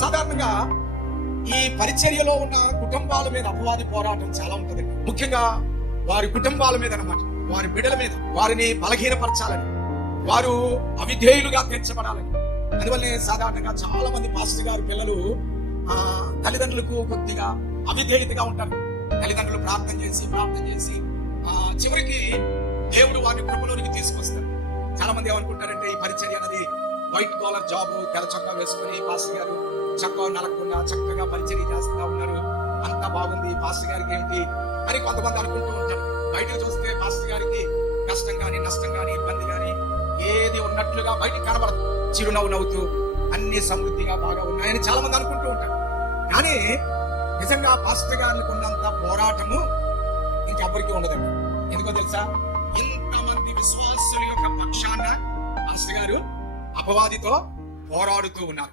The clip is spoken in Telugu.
సాధారణంగా ఈ పరిచర్యలో ఉన్న కుటుంబాల మీద అపవాది పోరాటం చాలా ఉంటుందండి. ముఖ్యంగా వారి కుటుంబాల మీద అన్నమాట, వారి బిడ్డల మీద, వారిని బలహీనపరచాలని, వారు అవిధేయులుగా తీర్చబడాలని. అందువల్లే సాధారణంగా చాలా మంది పాస్టర్ గారు పిల్లలు తల్లిదండ్రులకు కొద్దిగా అవిధేయతగా ఉంటారు. తల్లిదండ్రులు ప్రార్థన చేసి చివరికి దేవుడు వారిని కృపలోనికి తీసుకొస్తారు. చాలా మంది ఏమనుకుంటారంటే ఈ పరిచర్య అనేది వైట్ కాలర్ జాబ్, తెర చొక్కా వేసుకుని పాస్టర్ గారు చొక్కా నలగకుండా చక్కగా పరిచర్య చేస్తా ఉన్నారు, అంతా బాగుంది, పాస్టర్ గారికి ఏంటి అని కొంతమంది అనుకుంటూ ఉంటారు. బయటకు చూస్తే పాస్టర్ గారికి కష్టం గాని, నష్టం గాని, ఇబ్బంది గాని ఏది ఉన్నట్లుగా బయటికి కనబడదు. చిరునవ్వు నవ్వుతూ అన్ని సమృద్ధిగా బాగా ఉన్నాయని చాలా మంది అనుకుంటూ ఉంటారు. కానీ నిజంగా పాస్టర్ గారికి ఉన్నంత పోరాటము ఇంకెవ్వరికి ఉండదండి. ఎందుకో తెలుసా? ఇంతమంది విశ్వాసుల యొక్క పక్షాన పాస్టర్ గారు అపవాదితో పోరాడుతూ ఉన్నారు.